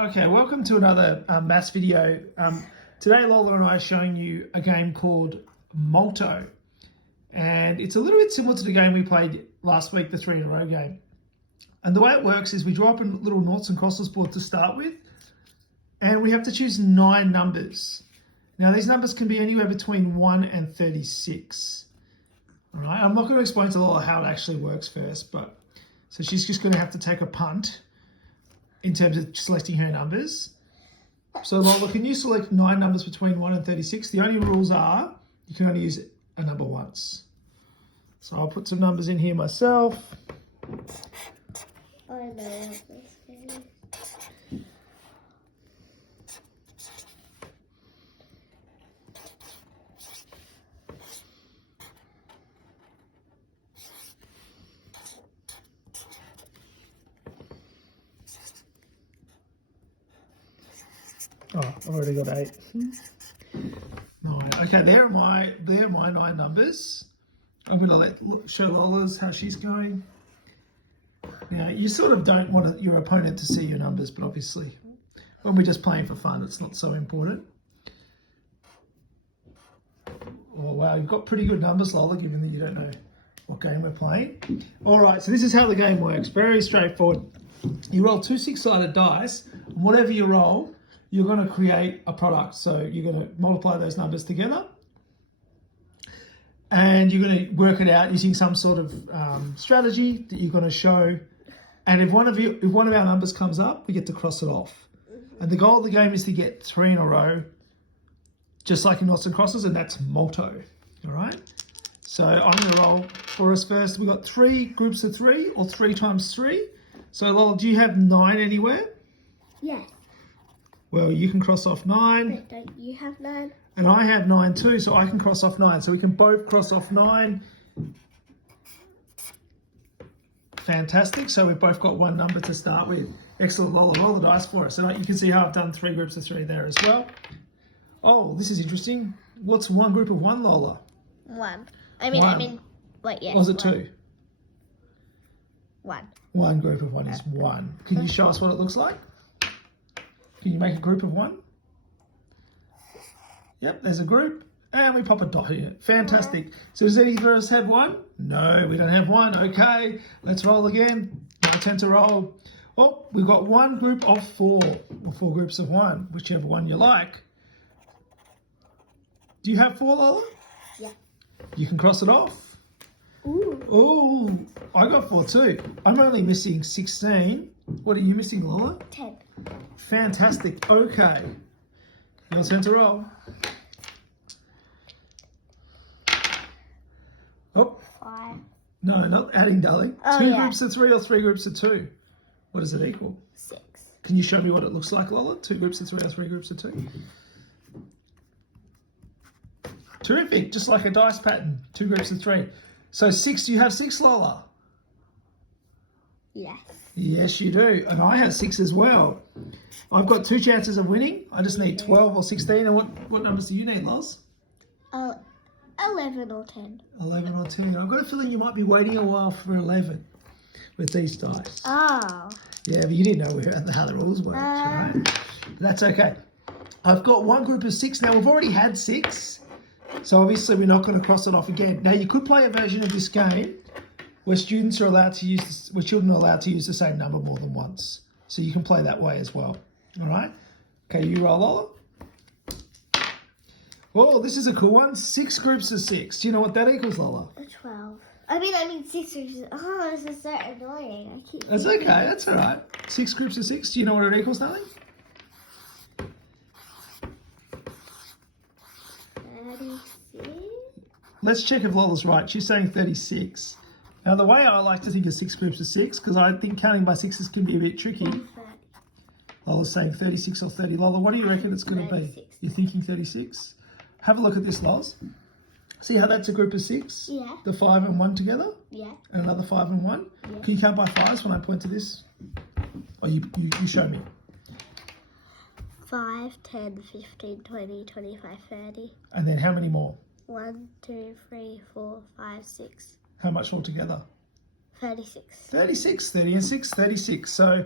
Okay, welcome to another maths video. Today Lola and I are showing you a game called Multo. And it's a little bit similar to the game we played last week, the 3 in a row game. And the way it works is we draw up a little noughts and crosses board to start with. And we have to choose 9 numbers. Now these numbers can be anywhere between 1 and 36. All right, I'm not going to explain to Lola how it actually works first, but so she's just going to have to take a punt in terms of selecting her numbers. So Lola, can you select 9 numbers between 1 and 36? The only rules are you can only use a number once. So I'll put some numbers in here myself. I know what this is. Oh, I've already got 8. 9. Okay, there are my 9 numbers. I'm going to show Lola's how she's going. Now, you sort of don't want your opponent to see your numbers, but obviously, when we're just playing for fun, it's not so important. Oh, wow, you've got pretty good numbers, Lola, given that you don't know what game we're playing. All right, so this is how the game works. Very straightforward. You roll 2 6-sided dice, and whatever you roll, you're going to create a product. So you're going to multiply those numbers together, and you're going to work it out using some sort of strategy that you're going to show. And if one of our numbers comes up, we get to cross it off. And the goal of the game is to get 3 in a row, just like in noughts and crosses, and that's Multo. All right. So I'm going to roll for us first. We've got 3 groups of 3, or 3 times 3. So Lola, do you have 9 anywhere? Yes. Well, you can cross off 9. But don't you have 9? And I have 9 too, so I can cross off 9. So we can both cross off 9. Fantastic. So we've both got 1 number to start with. Excellent, Lola. Roll the dice for us. And you can see how I've done 3 groups of 3 there as well. Oh, this is interesting. What's 1 group of 1, Lola? 1. 1. Wait, yeah. Or is it 2? 1. 1 group of 1 is 1. Can you show us what it looks like? Can you make a group of 1? Yep, there's a group. And we pop a dot in it. Fantastic. So does either of us have 1? No, we don't have 1. Okay, let's roll again. My turn to roll. Oh, we've got 1 group of 4. Or 4 groups of 1, whichever one you like. Do you have 4, Lola? Yeah. You can cross it off. Ooh. Oh, I got 4 too. I'm only missing 16. What are you missing, Lola? 10. Fantastic. Okay. Your turn to roll. Oh. 5. No, not adding, darling. Oh, 2 yeah. groups of 3 or 3 groups of 2. What does it equal? 6. Can you show me what it looks like, Lola? 2 groups of 3 or 3 groups of 2? Terrific. Just like a dice pattern. 2 groups of 3. So 6, do you have 6, Lola? Yes. Yes, you do. And I have 6 as well. I've got 2 chances of winning. I just need 12 or 16. And what numbers do you need, Loz? 11 or 10. 11 or 10. I've got a feeling you might be waiting a while for 11 with these dice. Oh. Yeah, but you didn't know how the rules work, right? That's okay. I've got 1 group of 6. Now, we've already had 6, so obviously we're not going to cross it off again. Now, you could play a version of this game where children are allowed to use the same number more than once. So you can play that way as well. All right? Okay, you roll, Lola. Oh, this is a cool one. 6 groups of 6. Do you know what that equals, Lola? 12. I mean 6 groups. Oh, this is so annoying. That's okay. That's all right. 6 groups of 6. Do you know what it equals, darling? 36. Let's check if Lola's right. She's saying 36. Now, the way I like to think of 6 groups of 6, because I think counting by 6s can be a bit tricky. 30. Lola's saying 36 or 30. Lola, what do you reckon it's going to be? 36. You're thinking 36? Have a look at this, Loz. See how that's a group of 6? Yeah. The 5 and 1 together? Yeah. And another 5 and 1? Yeah. Can you count by 5s when I point to this? Oh, you show me. 5, 10, 15, 20, 25, 30. And then how many more? 1, 2, 3, 4, 5, 6. How much altogether? 36. 36, 30 and 6, 36. So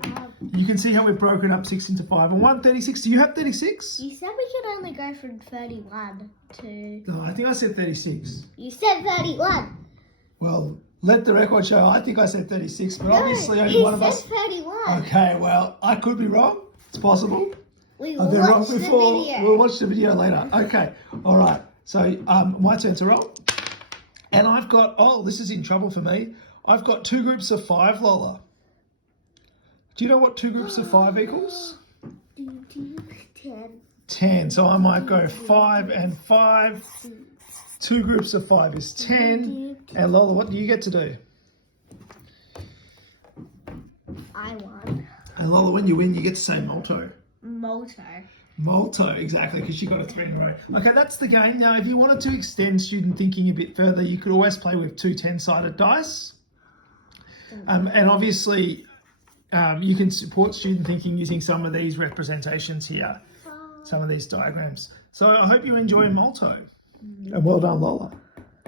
you can see how we've broken up 6 into 5 and 1, 36. Do you have 36? You said we could only go from 31 to... No, I think I said 36. You said 31. Well, let the record show I think I said 36, but No, obviously only he one of said us. 31. Okay, well, I could be wrong. It's possible. We I've been wrong watched the before. video. We'll watch the video later. Okay, all right. So my turn to roll. And I've got, oh, this is in trouble for me. I've got 2 groups of 5, Lola. Do you know what 2 groups of 5 equals? 10. 10. So I might go 5 and 5. 2 groups of 5 is 10. And Lola, what do you get to do? I won. And Lola, when you win, you get to say Multo. Multo. Multo, exactly, because you got a 3 in a row. Okay, that's the game. Now, if you wanted to extend student thinking a bit further, you could always play with 2 10-sided dice. And obviously, you can support student thinking using some of these representations here, some of these diagrams. So I hope you enjoy Multo. And well done, Lola.